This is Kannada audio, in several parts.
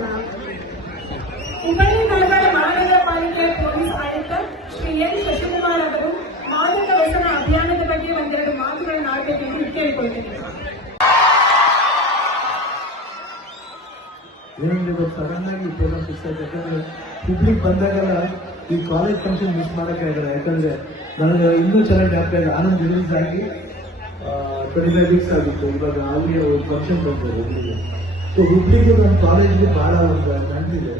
ಸ್ವಾಗತಿಸೋಣ ಹುಬ್ಬಳ್ಳಿ ಧಾರವಾಡ ಮಹಾನಗರ ಪಾಲಿಕೆ ಪೊಲೀಸ್ ಆಯುಕ್ತ ಶ್ರೀ ಎನ್ ಶಶಿಕುಮಾರ್ ಅವರು ಮಾದಕ ವ್ಯಸನ ಅಭಿಯಾನದ ಬಗ್ಗೆ ಒಂದೆರಡು ಮಾತುಗಳನ್ನು ಆಡಬೇಕೆಂದು ಕೇಳಿಕೊಳ್ತೇನೆ. ಏನಂದ್ರೆ ಇವತ್ತು ಸಡನ್ ಆಗಿ ಪ್ರೋಗ್ರಾಮ್ ಫಿಕ್ಸ್ ಆಯ್ತು ಯಾಕಂದ್ರೆ ಬಂದಾಗೆಲ್ಲ ಈ ಕಾಲೇಜ್ ಫಂಕ್ಷನ್ ಮಿಸ್ ಮಾಡಕ್ಕೆ ಆಗಲ್ಲ ಯಾಕಂದ್ರೆ ನನಗೆ ಇನ್ನೂ ಚೆನ್ನಾಗಿ ಜ್ಞಾಪಕ ಇದೆ ಆನಂದ್ ರಿಲೀಸ್ ಆಗಿ ಟ್ವೆಂಟಿ ಫೈವ್ ವೀಕ್ಸ್ ಆಗಿತ್ತು. ಇವಾಗ ಅವ್ರಿಗೆ ಫಂಕ್ಷನ್ ಬಂತು. ಹುಬ್ಳಿಗೆ ಸೊ ಹುಬ್ಳಿಗೆ ನಮ್ಮ ಕಾಲೇಜ್ಗೆ ಭಾಳ ಒಂದು ನಂಟಿದೆ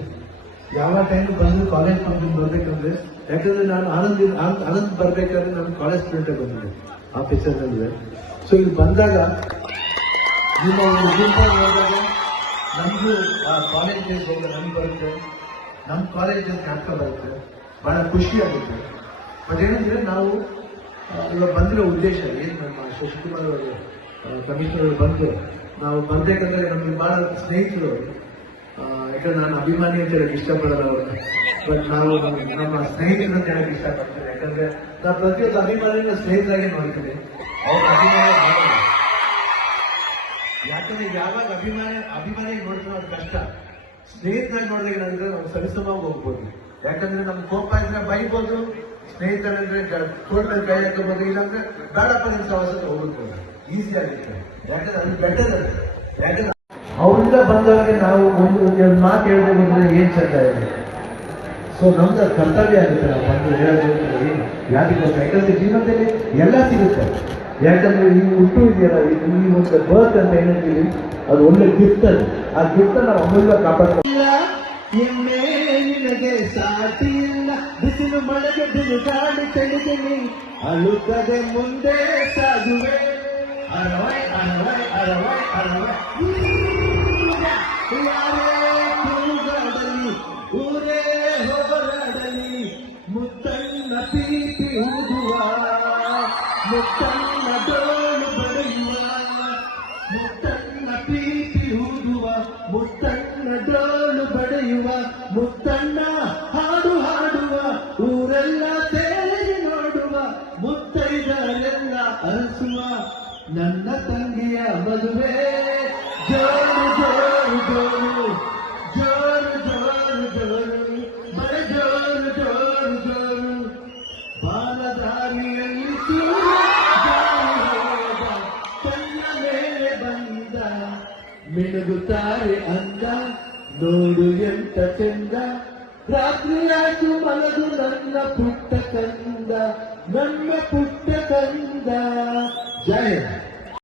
ಯಾವ ಟೈಮ್ ಬಂದು ಕಾಲೇಜ್ ಫಂಕ್ಷನ್ ಬರ್ಬೇಕಂದ್ರೆ ಯಾಕಂದ್ರೆ ನಾನು ಆನಂದ್, ಆನಂದ್- ಬರಬೇಕಾದ್ರೆ ನಮ್ಮ ಕಾಲೇಜ್ ಸ್ಟೂಡೆಂಟೇ ಬಂದಿದೆ ಆಫೀಸರ್ ಪಿಕ್ಚರ್ ನಲ್ಲಿದೆ ಸೊ ಇಲ್ಲಿ ಬಂದಾಗ ನಿಮ್ಮ ಒಂದು ಗುಂಪಾಗಿ ಹೋದಾಗ ನಮಗೂ, ಆ ಕಾಲೇಜ್ ಡೇಸ್ ಹೋಗ ನಮ್ಗೆ ಬರುತ್ತೆ ನಮ್ಮ ಕಾಲೇಜ್ ಡೇಸ್ ಜ್ಞಾಪಕ ಬರುತ್ತೆ, ಬಹಳ ಖುಷಿ ಆಗುತ್ತೆ. ಬಟ್ ಏನಂದ್ರೆ ನಾವು ಇವಾಗ ಬಂದಿರೋ ಉದ್ದೇಶ ಏನು ನಮ್ಮ ಶಶಿಕುಮಾರ್ ಅವರು ಕಮಿಷನರ್ ಬಂದು ನಾವು ಬರ್ಬೇಕಂದ್ರೆ ನಮಗೆ ಬಹಳ ಸ್ನೇಹಿತರು. ಯಾಕಂದ್ರೆ ನಾನು ಅಭಿಮಾನಿ ಅಂತ ಹೇಳಕ್ ಇಷ್ಟಪಡಲ್ಲ ಅವರು. ಬಟ್ ನಾವು ನಮ್ಮ ನಮ್ಮ ಸ್ನೇಹಿತರು ಅಂತ ಹೇಳಕ್ ಇಷ್ಟಪಡ್ತೇನೆ. ಯಾಕಂದ್ರೆ ನಾವು ಪ್ರತಿಯೊಂದು ಅಭಿಮಾನಿನ ಸ್ನೇಹಿತರಾಗಿ ನೋಡ್ತೀನಿ. ಅವ್ರ ಅಭಿಮಾನ. ಯಾಕಂದ್ರೆ ಯಾವಾಗ ಅಭಿಮಾನ, ಅಭಿಮಾನಿ ನೋಡ್ತೀವಿ ಅದು ಕಷ್ಟ. ಸ್ನೇಹಿತರಾಗಿ ನೋಡಿದಾಗ ಏನಾದ್ರೆ ನಾವು ಸರಿಸಮವಾಗಿ ಹೋಗ್ಬೋದು. ಯಾಕಂದ್ರೆ ನಮ್ಮ ಕೋಪ ಇದ್ರೆ ಬೈಬೋದು. ಸ್ನೇಹಿತರಂದ್ರೆ ಮೇಲೆ ಕೈ ಹಾಕಬಹುದು ಇಲ್ಲಾಂದ್ರೆ ಬೇಡಪ್ಪ ನಿಮ್ ಸವಾಸಕ್ಕೆ ಹೋಗ್ಬೋದು ಈಸಿ ಆಗುತ್ತೆ ಯಾಕಂದ್ರೆ ಅದು ಬೆಟರ್ ಯಾಕಂದ್ರೆ ಅವರಿಂದ ಬಂದವರಿಗೆ ನಾವು ಒಂದು ಒಂದು ಮಾತು ಹೇಳಬೇಕು ಅಂದ್ರೆ ಏನ್ ಚಂದ ಇದೆ? ಸೊ ನಮ್ದು ಕರ್ತವ್ಯ ಆಗುತ್ತೆ ನಾವು ಬಂದು ಹೇಳೋದು ಯಾರಿಗೋಸ್ಕರ ಯಾಕಂದ್ರೆ ಜೀವನದಲ್ಲಿ ಎಲ್ಲ ಸಿಗುತ್ತೆ. ಯಾಕಂದ್ರೆ ಈ ಹುಟ್ಟು ಇದೆಯಲ್ಲ, ಈ ಒಂದು ಬರ್ತ್ ಅಂತ ಏನಂತೀವಿ ಅದು ಒಳ್ಳೆ ಗಿಫ್ಟ್ ಅದು. ಆ ಗಿಫ್ಟ್ ನಾವು ಅಮೂಲ್ಯ ಕಾಪಾಡ್ಕೊಂಡು ಎಮ್ಮೆ ನಿನಗೆ ಸಾಟಿ ಇಲ್ಲ ಬಿಸಿಲು ಮಳೆಗೆ ಬಿರುಗಾಳಿ ತೆಗೆದಿನಿ. ಅಳುತ್ತದೆ ಮುಂದೆ ಸಾಗುವೆ ಅರವೈ ಅರವೈ ಅರವೈ ಅರವೈ ಯಾರೇ ಕೂಗಾಡಲಿ ಊರೇ ಹೋರಾಡಲಿ ಮುತ್ತಣ್ಣ ಪ್ರೀತಿ ಊದುವ ಮುತ್ತಣ್ಣ ಡೋಲು ಬಡಿಯುವ ಮುತ್ತಣ್ಣ ಪ್ರೀತಿ ಊದುವ ಮುತ್ತಣ್ಣ ಡೋಲು ಬಡಿಯುವ ಮುತ್ತಣ್ಣ ಹಾಡು ಹಾಡುವ ಊರೆಲ್ಲ ನನ್ನ ತಂಗಿಯ ಮದುವೆ ಜೋರು ಜೋರು ಜೋರು ಜೋರು ಜೋರು ಜೋರು ಬಡ ಜೋರು ಜೋರು ಜೋರು ಬಾಲದಾರಿಯಲ್ಲಿ ಸೂರ್ಯ ಜಾರಿ ಹೋದ, ತನ್ನ ಮೇಲೆ ಬಂದ ಮಿನುಗುತ್ತಾರೆ ಅಂದ ನೋಡು ಎಂತ ಚೆಂದ ರಾತ್ರಿಯಾಯ್ತು ಮಲಗು ನನ್ನ ಪುಟ್ಟ ಕಂದ ನನ್ನ ಪುಟ್ಟ ಕಂದ Ya era.